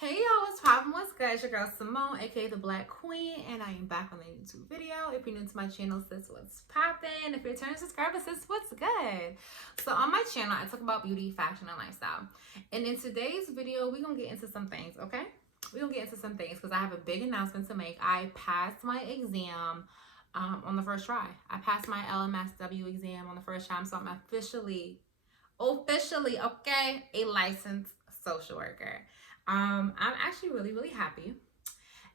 Hey y'all, what's poppin'? What's good? It's your girl Simone, aka the Black Queen, and I am back on the YouTube video. If you're new to my channel, sis, what's poppin'? If you're a returning subscriber, sis, what's good? So on my channel, I talk about beauty, fashion, and lifestyle. And in today's video, we're gonna get into some things, okay? We're gonna get into some things because I have a big announcement to make. I passed my exam on the first try. I passed my Lmsw exam on the first time, so I'm officially, okay, a licensed social worker. I'm actually really happy,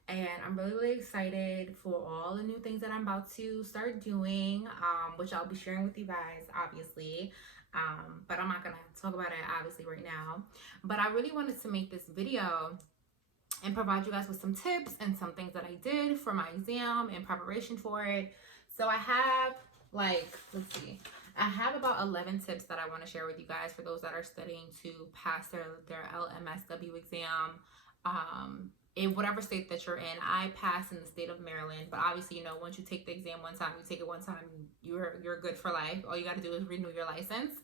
and I'm really excited for all the new things that I'm about to start doing, which I'll be sharing with you guys, obviously. But I'm not gonna talk about it obviously right now. But I really wanted to make this video and provide you guys with some tips and some things that I did for my exam in preparation for it. So I have I have about 11 tips that I want to share with you guys for those that are studying to pass their Lmsw exam. In whatever state that you're in. I passed in the state of Maryland, but obviously, you know, once you take the exam one time, you take it one time, you're good for life. All you got to do is renew your license.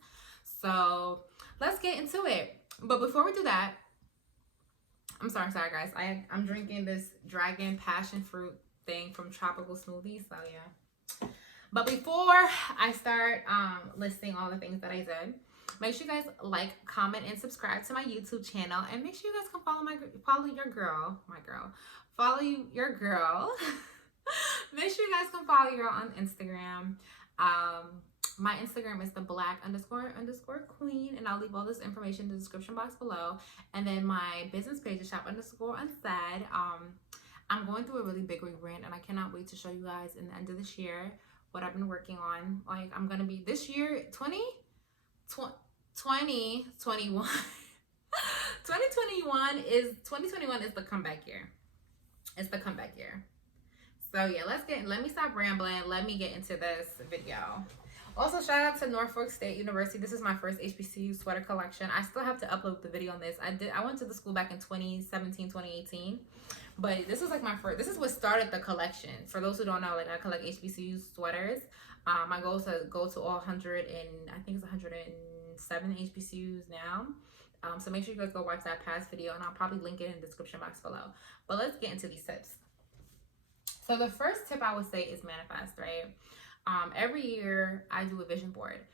So let's get into it. But before we do that, I'm sorry guys. I'm drinking this dragon passion fruit thing from Tropical Smoothie. So yeah. But before I start listing all the things that I did, make sure you guys like, comment, and subscribe to my YouTube channel, and make sure you guys can follow your girl. Make sure you guys can follow your girl on Instagram. My Instagram is the black__queen, and I'll leave all this information in the description box below. And then my business page is shop_unsaid. I'm going through a really big rebrand, and I cannot wait to show you guys in the end of this year what I've been working on. Like, I'm gonna be this year 2021 2021 is the comeback year. It's the comeback year. So yeah, let me stop rambling. Let me get into this video. Also, shout out to Norfolk State University. This is my first HBCU sweater collection. I still have to upload the video on this. I went to the school back in 2017, 2018. But this is like my first, this is what started the collection. For those who don't know, like, I collect HBCU sweaters. My goal is to go to all 100 and I think it's 107 HBCUs now. So make sure you guys go watch that past video, and I'll probably link it in the description box below. But let's get into these tips. So the first tip I would say is manifest, right? Every year I do a vision board,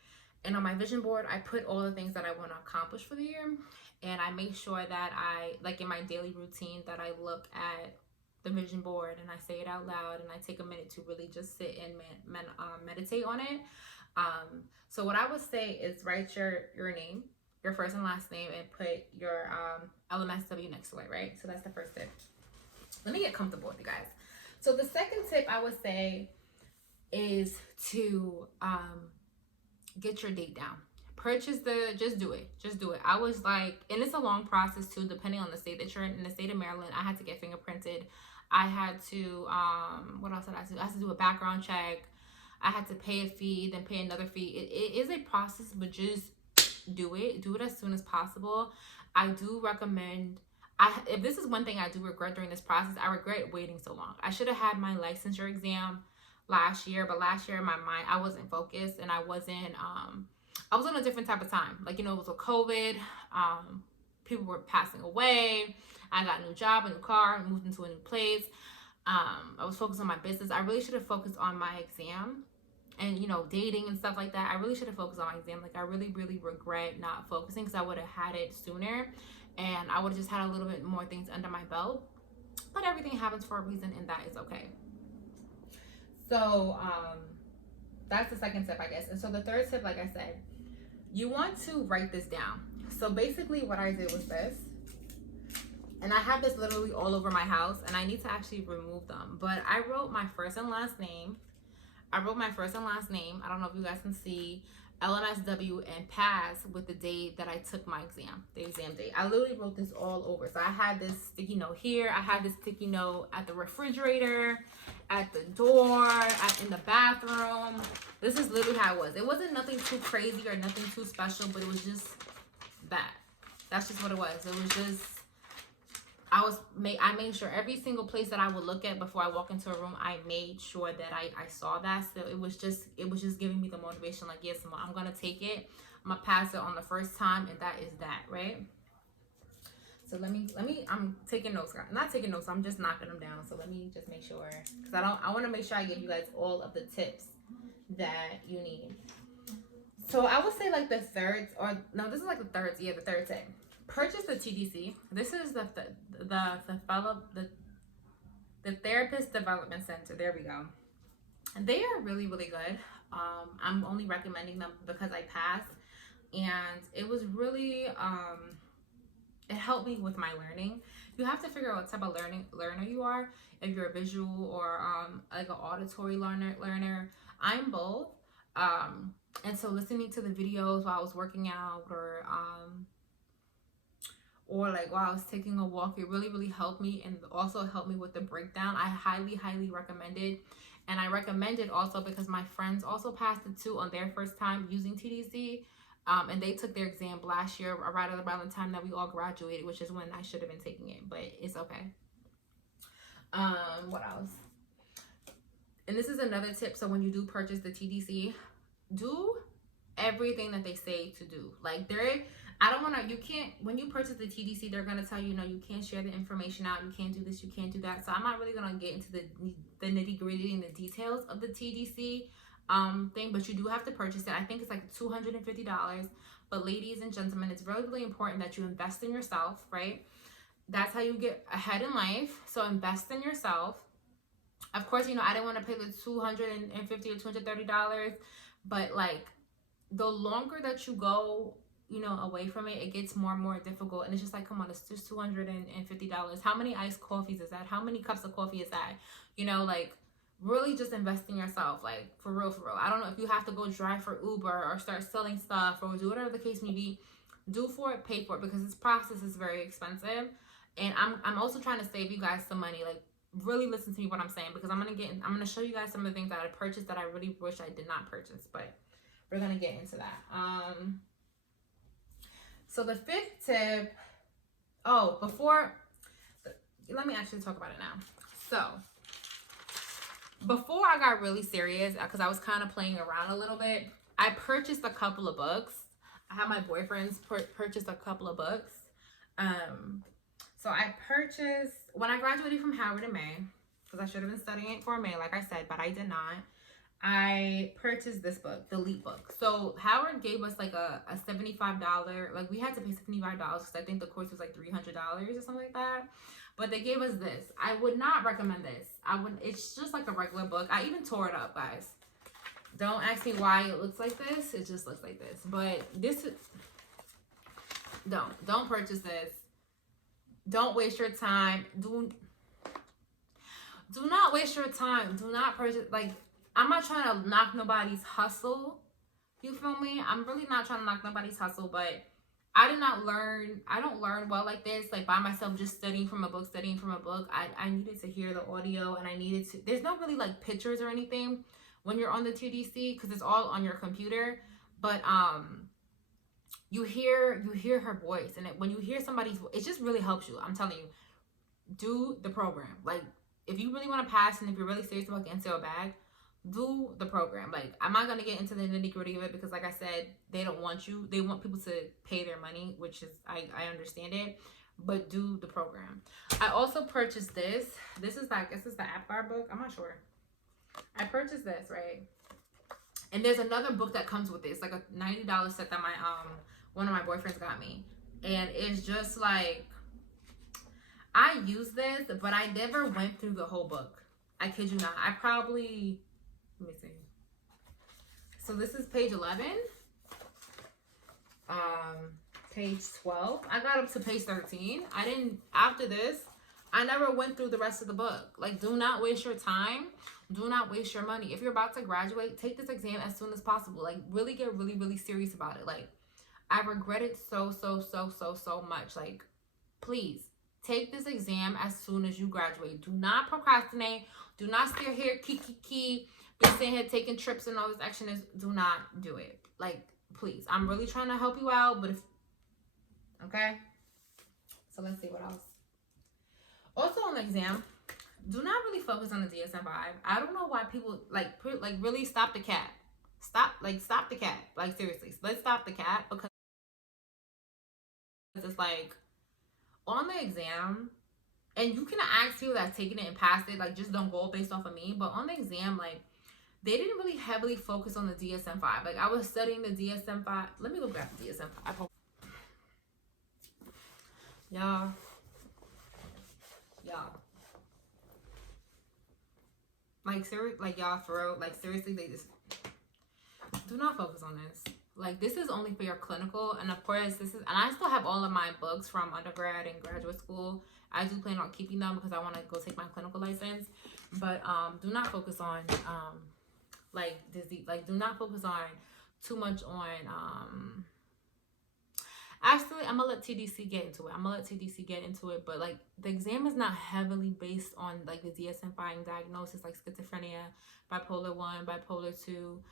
and on my vision board I put all the things that I want to accomplish for the year, and I make sure that I, like, in my daily routine, that I look at the vision board and I say it out loud, and I take a minute to really just sit and meditate on it. So what I would say is write your name, your first and last name, and put your Lmsw next to it, right? So that's the first tip. Let me get comfortable with you guys. So the second tip I would say is to get your date down. Just do it. I was like, and it's a long process too, depending on the state that you're in. In the state of Maryland, I had to get fingerprinted. I had to what else did I do? I had to do a background check. I had to pay a fee, then pay another fee. It is a process, but just do it as soon as possible. I do recommend, if this is one thing I do regret during this process, I regret waiting so long. I should have had my licensure exam last year, but last year in my mind I wasn't focused, and I was on a different type of time. Like, you know, it was with COVID, people were passing away, I got a new job, a new car, moved into a new place. I was focused on my business. I really should have focused on my exam and, you know, dating and stuff like that. I really should have focused on my exam. Like, I really regret not focusing, because I would have had it sooner, and I would have just had a little bit more things under my belt. But everything happens for a reason, and that is okay. So that's the second tip, I guess. And so the third tip, like I said, you want to write this down. So basically what I did was this, and I have this literally all over my house, and I need to actually remove them. But I wrote my first and last name. I don't know if you guys can see Lmsw and pass with the date that I took my exam, the exam date. I literally wrote this all over. So I had this sticky note here. I had this sticky note at the refrigerator, at the door, in the bathroom. This is literally how it was. It wasn't nothing too crazy or nothing too special, but it was just that. That's just what it was. It was just, I made sure every single place that I would look at before I walk into a room, I made sure that I saw that. So it was just giving me the motivation, like, yes, I'm gonna take it. I'm gonna pass it on the first time, and that is that, right? So let me, I'm taking notes. I'm not taking notes, I'm just knocking them down. So let me just make sure, because I want to make sure I give you guys all of the tips that you need. So I would say like the third, or no, this is like the third tip. Purchase the TDC. This is the Therapist Development Center. There we go. And they are really, really good. I'm only recommending them because I passed, and it was really it helped me with my learning. You have to figure out what type of learner you are. If you're a visual or like an auditory learner. I'm both. And so listening to the videos while I was working out, or like while I was taking a walk, it really, really helped me, and also helped me with the breakdown. I highly, highly recommend it. And I recommend it also because my friends also passed it too on their first time using TDC. And they took their exam last year, right around the time that we all graduated, which is when I should have been taking it, but it's okay. What else? And this is another tip. So when you do purchase the TDC, do everything that they say to do. Like when you purchase the TDC, they're going to tell you, no, you can't share the information out. You can't do this. You can't do that. So I'm not really going to get into the nitty gritty and the details of the TDC thing, but you do have to purchase it. I think it's like $250. But ladies and gentlemen, it's really, really important that you invest in yourself, right? That's how you get ahead in life. So invest in yourself. Of course, I didn't want to pay the $250 or $230, but like the longer that you go, away from it, it gets more and more difficult. And it's just like, come on, it's just $250. How many iced coffees is that? How many cups of coffee is that? Like really just invest in yourself, like for real, for real. I don't know if you have to go drive for Uber or start selling stuff or do whatever the case may be. Do for it, pay for it, because this process is very expensive. And I'm also trying to save you guys some money. Like really listen to me what I'm saying, because I'm gonna show you guys some of the things that I purchased that I really wish I did not purchase, but we're gonna get into that. So the fifth tip, let me actually talk about it now. So before I got really serious, because I was kind of playing around a little bit, I purchased a couple of books. I had my boyfriends purchased a couple of books. So I purchased, when I graduated from Howard in May, because I should have been studying it for May, like I said, but I did not. I purchased this book, the Leap book. So Howard gave us like a $75, like we had to pay $75 because I think the course was like $300 or something like that. But they gave us this. I would not recommend this. It's just like a regular book. I even tore it up, guys. Don't ask me why it looks like this. It just looks like this. But don't purchase this. Don't waste your time. Do not waste your time. Do not purchase, like, I'm not trying to knock nobody's hustle. You feel me? I'm really not trying to knock nobody's hustle, but I don't learn well like this, like by myself, just studying from a book. I needed to hear the audio, and there's no really like pictures or anything when you're on the TDC, because it's all on your computer. But you hear her voice, and when you hear somebody's voice, it just really helps you. I'm telling you, do the program. Like if you really want to pass, and if you're really serious about getting into a bag, do the program. Like I'm not gonna get into the nitty gritty of it, because like I said, they don't want you. They want people to pay their money, which is I understand it, but do the program. I also purchased this. This is the AppGuard book. I'm not sure. I purchased this, right? And there's another book that comes with this, like a $90 set that one of my boyfriends got me, and it's just like I use this, but I never went through the whole book. I kid you not. Let me see. So this is page 11. Page 12. I got up to page 13. After this, I never went through the rest of the book. Like, do not waste your time. Do not waste your money. If you're about to graduate, take this exam as soon as possible. Like, really get really, really serious about it. Like, I regret it so much. Like, please, take this exam as soon as you graduate. Do not procrastinate. Do not stay here, be sitting here taking trips and all this action. Do not do it. Like, please. I'm really trying to help you out, but okay? So let's see what else. Also on the exam, do not really focus on the DSM-5. I don't know why people really stop the cat. Stop the cat. Like seriously, let's stop the cat, because it's like, on the exam, and you can ask people that's taken it and passed it, like, just don't go based off of me. But on the exam, like, they didn't really heavily focus on the DSM-5. Like, I was studying the DSM-5. Let me look at the DSM-5. Y'all. Like, y'all, for real, like, seriously, they just do not focus on this. Like, this is only for your clinical, and of course, and I still have all of my books from undergrad and graduate school. I do plan on keeping them because I want to go take my clinical license. But do not focus on like disease. Like, do not focus on too much on actually, I'm gonna let TDC get into it. But like, the exam is not heavily based on like the DSM-5 diagnosis, like schizophrenia, bipolar 1, bipolar 2,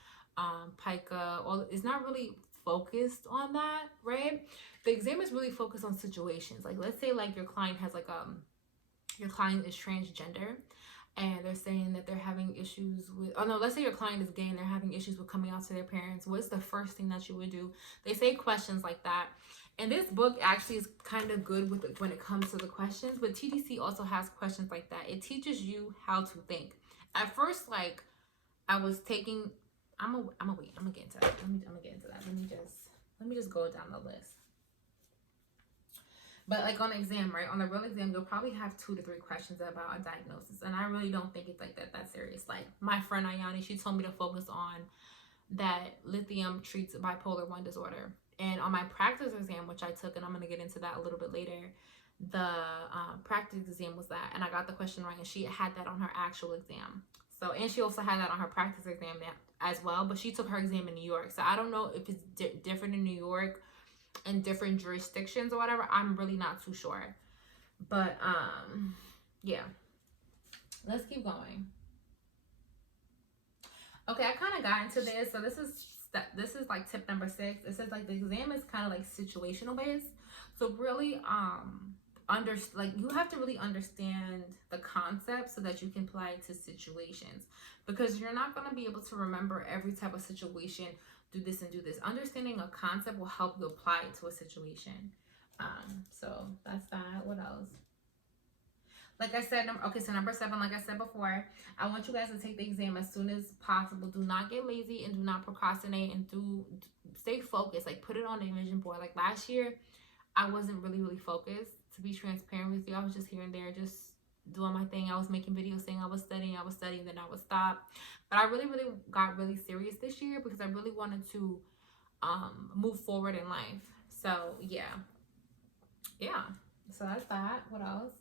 pica. It's not really focused on that, right? The exam is really focused on situations. Like, let's say like your client has like your client is transgender, and they're saying that they're having issues with, oh no, let's say your client is gay and they're having issues with coming out to their parents. What's the first thing that you would do? They say questions like that. And this book actually is kind of good with it when it comes to the questions, but TDC also has questions like that. It teaches you how to think. At first, like, I was taking, I'm gonna get into that. Let me get into that. Let me just go down the list. But like on the exam, right? On the real exam, you'll probably have 2 to 3 questions about a diagnosis. And I really don't think it's like that serious. Like, my friend Ayani, she told me to focus on that lithium treats bipolar 1 disorder. And on my practice exam, which I took, and I'm going to get into that a little bit later, the practice exam was that. And I got the question right, and she had that on her actual exam. So, and she also had that on her practice exam as well. But she took her exam in New York. So I don't know if it's different in New York and different jurisdictions or whatever. I'm really not too sure. But yeah, let's keep going. Okay, I kind of got into this. So this is like tip number 6. It says like the exam is kind of like situational based. So really you have to really understand the concept so that you can apply it to situations, because you're not going to be able to remember every type of situation. Do this and do this. Understanding a concept will help you apply it to a situation. So that's that. What else? Like I said, so number 7, like I said before, I want you guys to take the exam as soon as possible. Do not get lazy and do not procrastinate, and stay focused. Like, put it on a vision board. Like, last year, I wasn't really focused. To be transparent with you, I was just here and there, just doing my thing. I was making videos saying I was studying, then I would stop. But I really got really serious this year because I really wanted to move forward in life. So yeah. So that's that. What else?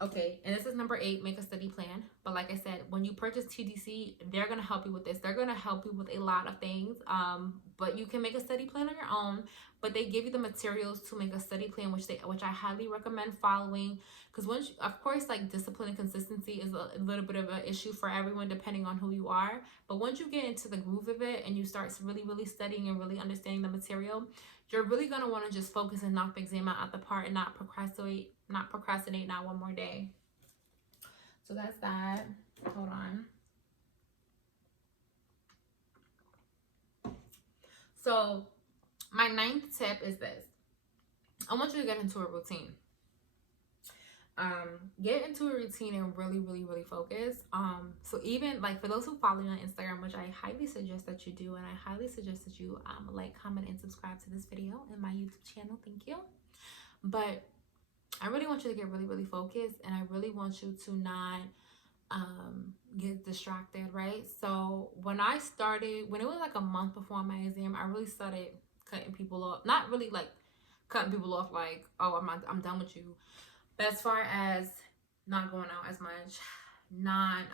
Okay, and this is number 8, make a study plan. But like I said, when you purchase TDC, they're going to help you with this. They're going to help you with a lot of things. But you can make a study plan on your own. But they give you the materials to make a study plan, which I highly recommend following. Because of course, like, discipline and consistency is a little bit of an issue for everyone depending on who you are. But once you get into the groove of it and you start really studying and really understanding the material, you're really going to want to just focus and knock the exam out the park and not procrastinate not one more day. So that's that. Hold on. So my 9th tip is this. I want you to get into a routine. Get into a routine and really focus. So even like for those who follow me on Instagram, which I highly suggest that you do, and I highly suggest that you like, comment, and subscribe to this video and my YouTube channel. Thank you. But I really want you to get really focused, and I really want you to not get distracted, right? So when it was like a month before my exam, I really started cutting people off. Not really like cutting people off like, oh, I'm done with you. But as far as not going out as much, not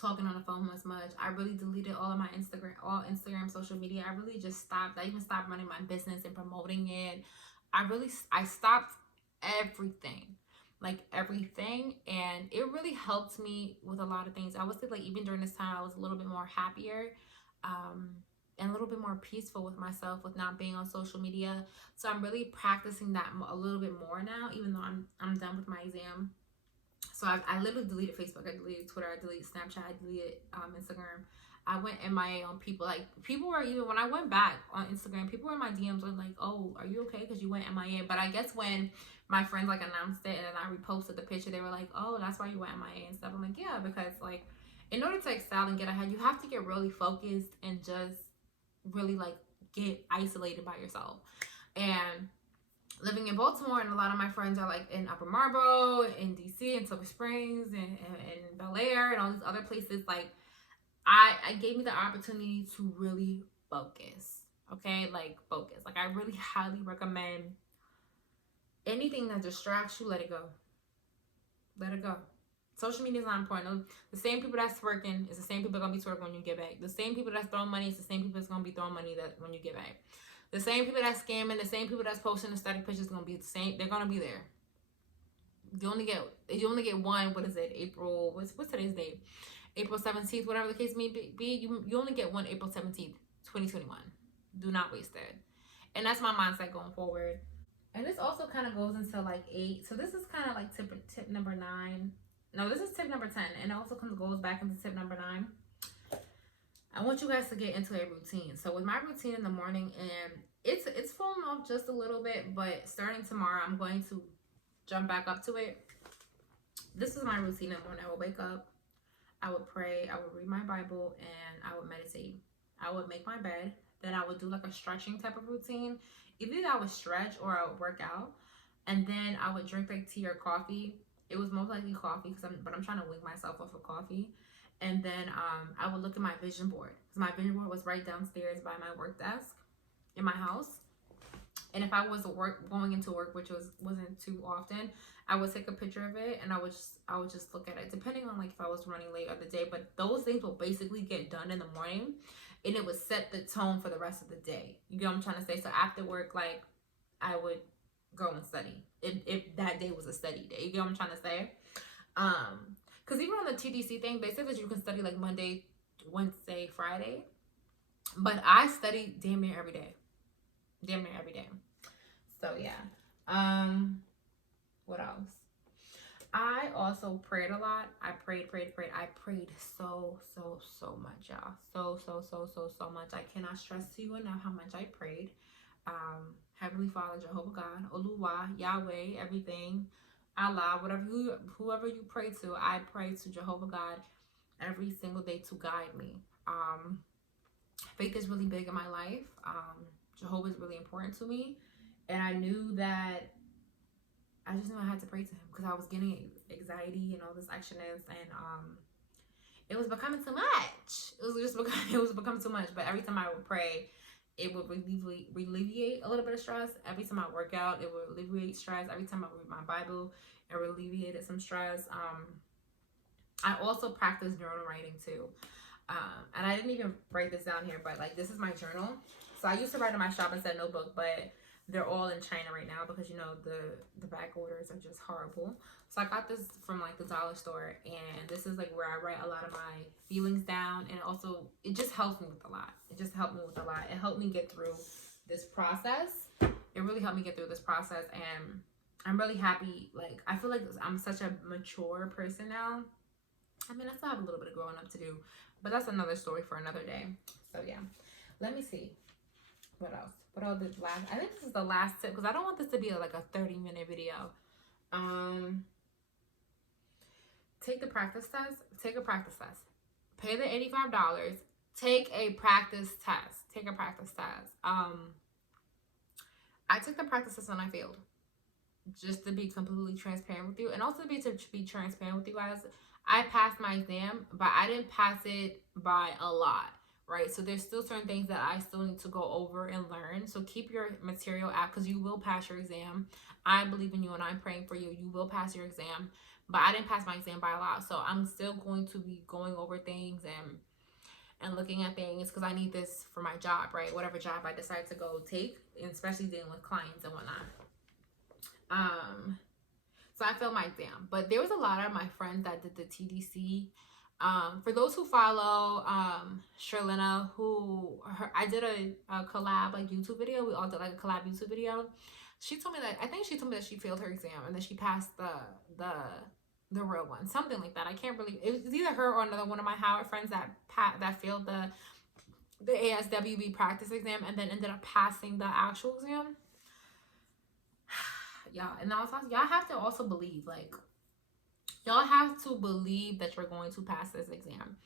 talking on the phone as much, I really deleted all Instagram social media. I really just stopped. I even stopped running my business and promoting it. I stopped everything, and it really helped me with a lot of things. I would say, like, even during this time, I was a little bit more happier and a little bit more peaceful with myself with not being on social media. So I'm really practicing that a little bit more now, even though I'm done with my exam. So I literally deleted Facebook, I deleted Twitter, I deleted Snapchat, I deleted Instagram. I went MIA on people. Like, people were, even when I went back on Instagram, people were in my DMs were like, oh, are you okay because you went MIA? But I guess when my friends like announced it and then I reposted the picture, they were like, oh, that's why you went MIA and stuff. I'm like, yeah, because like, in order to excel and get ahead, you have to get really focused and just really like get isolated by yourself. And living in Baltimore, and a lot of my friends are like in Upper Marlboro, in DC, and Silver Springs, and Bel Air, and all these other places. Like, I gave me the opportunity to really focus. Okay, like focus. Like, I really highly recommend anything that distracts you, let it go. Let it go. Social media is not important. The same people that's working is the same people gonna be twerking when you get back. The same people that's throwing money is the same people that's gonna be throwing money that when you get back. The same people that's scamming, the same people that's posting the static pictures gonna be the same. They're gonna be there. You only get one. What is it? April. What's today's date? April 17th. Whatever the case may be. You only get one April 17th, 2021. Do not waste it. And that's my mindset going forward. And this also kind of goes into like 8. So this is kind of like tip number 9. No, this is tip number 10, and it also goes back into tip number 9. I want you guys to get into a routine. So with my routine in the morning, and it's falling off just a little bit, but starting tomorrow, I'm going to jump back up to it. This is my routine in the morning. I would wake up, I would pray, I would read my Bible, and I would meditate. I would make my bed. Then I would do like a stretching type of routine. Either I would stretch or I would work out, and then I would drink like tea or coffee. It was most likely coffee, but I'm trying to wake myself off of coffee. And then I would look at my vision board. So my vision board was right downstairs by my work desk in my house. And if I was going into work, which wasn't too often, I would take a picture of it and I would just look at it, depending on like if I was running late or the day. But those things will basically get done in the morning, and it would set the tone for the rest of the day. You get what I'm trying to say? So after work, like, I would go and study if that day was a study day. You get what I'm trying to say? Because even on the TDC thing, they said that you can study like Monday, Wednesday, Friday, but I study damn near every day. So yeah. What else? I also prayed a lot. I prayed. I prayed so much, y'all. So much. I cannot stress to you enough how much I prayed. Heavenly Father, Jehovah God, Oluwa, Yahweh, everything, Allah, whoever you pray to, I pray to Jehovah God every single day to guide me. Faith is really big in my life. Jehovah is really important to me, and I knew that I just knew I had to pray to him because I was getting anxiety and all this anxiousness, and it was becoming too much. It was becoming too much. But every time I would pray, it would alleviate a little bit of stress. Every time I work out, it would alleviate stress. Every time I read my Bible, it alleviated some stress. I also practice journal writing too. And I didn't even write this down here, but like, this is my journal. So I used to write in my shop and set notebook, but they're all in China right now because, you know, the back orders are just horrible. So I got this from like the dollar store, and this is like where I write a lot of my feelings down, and also it just helps me with a lot. It helped me get through this process. It really helped me get through this process, and I'm really happy. Like, I feel like I'm such a mature person now. I mean, I still have a little bit of growing up to do, but that's another story for another day. So yeah, let me see. What else? What else is last? I think this is the last tip because I don't want this to be like a 30-minute video. Take the practice test. Take a practice test. Pay the $85. Take a practice test. I took the practice test and I failed. Just to be completely transparent with you, and also to be transparent with you guys, I passed my exam, but I didn't pass it by a lot. Right, so there's still certain things that I still need to go over and learn. So keep your material out, because you will pass your exam. I believe in you and I'm praying for you. You will pass your exam, but I didn't pass my exam by a lot. So I'm still going to be going over things and looking at things because I need this for my job, right? Whatever job I decide to go take, and especially dealing with clients and whatnot. So I failed my exam, but there was a lot of my friends that did the TDC. For those who follow Sherlina, I did a collab like YouTube video. We all did like a collab YouTube video. She told me that she failed her exam and that she passed the the real one, something like that. I can't really, it was either her or another one of my Howard friends that failed the ASWB practice exam and then ended up passing the actual exam. Y'all, and I was like, y'all have to also believe, like, y'all have to believe that you're going to pass this exam.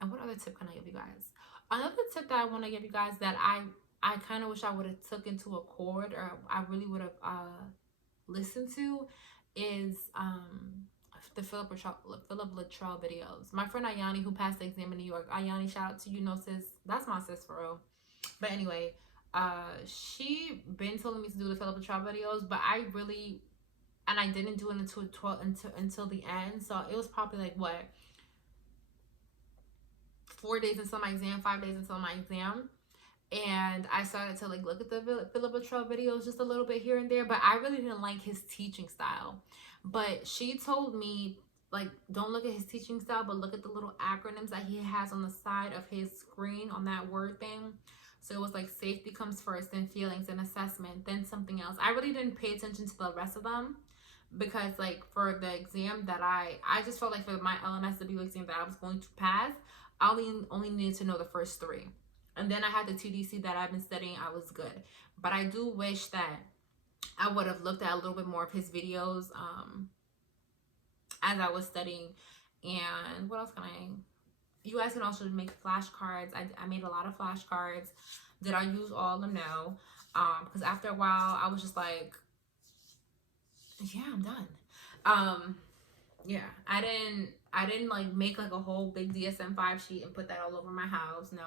And what other tip can I give you guys? Another tip that I want to give you guys that I kind of wish I would have took into accord, or I really would have listened to, is the Philip Latrell videos. My friend Ayani, who passed the exam in New York. Ayani, shout out to you, no sis. That's my sis for real. But anyway, she been telling me to do the Philip Latrell videos, but I really, and I didn't do it until the end. So it was probably like what, 4 days until my exam, 5 days until my exam. And I started to like look at the Philip Latrell videos just a little bit here and there, but I really didn't like his teaching style. But she told me, like, don't look at his teaching style, but look at the little acronyms that he has on the side of his screen on that word thing. So it was like safety comes first, then feelings, and assessment, then something else. I really didn't pay attention to the rest of them because, like, for the exam that I just felt like for my Lmsw exam that I was going to pass, I only needed to know the first 3. And then I had the TDC that I've been studying. I was good. But I do wish that I would have looked at a little bit more of his videos as I was studying. And what else can I... You guys can also make flashcards. I made a lot of flashcards. Did I use all of them? No. Because after a while, I was just like, yeah, I'm done. Yeah, I didn't like make like a whole big DSM-5 sheet and put that all over my house. No,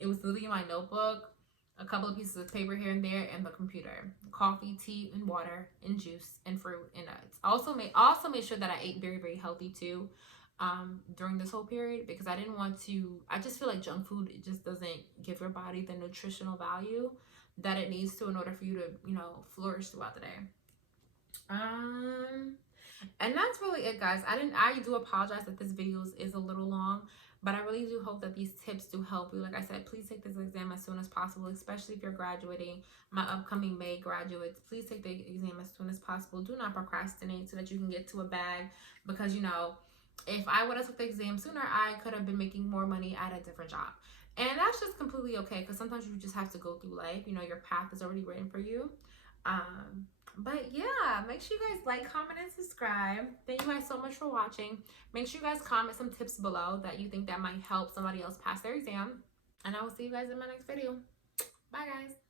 it was literally in my notebook, a couple of pieces of paper here and there, and the computer. Coffee, tea, and water, and juice, and fruit, and nuts. Also made sure that I ate very, very healthy too during this whole period, because I didn't want to... I just feel like junk food, it just doesn't give your body the nutritional value that it needs to in order for you to, you know, flourish throughout the day. And that's really it, guys. I do apologize that this video is a little long, but I really do hope that these tips do help you. Like I said, please take this exam as soon as possible, especially if you're graduating. My upcoming May graduates, please take the exam as soon as possible. Do not procrastinate so that you can get to a bag, because, you know, if I would have took the exam sooner, I could have been making more money at a different job. And that's just completely okay, because sometimes you just have to go through life. You know, your path is already written for you. But yeah, make sure you guys like, comment, and subscribe. Thank you guys so much for watching. Make sure you guys comment some tips below that you think that might help somebody else pass their exam. And I will see you guys in my next video. Bye, guys.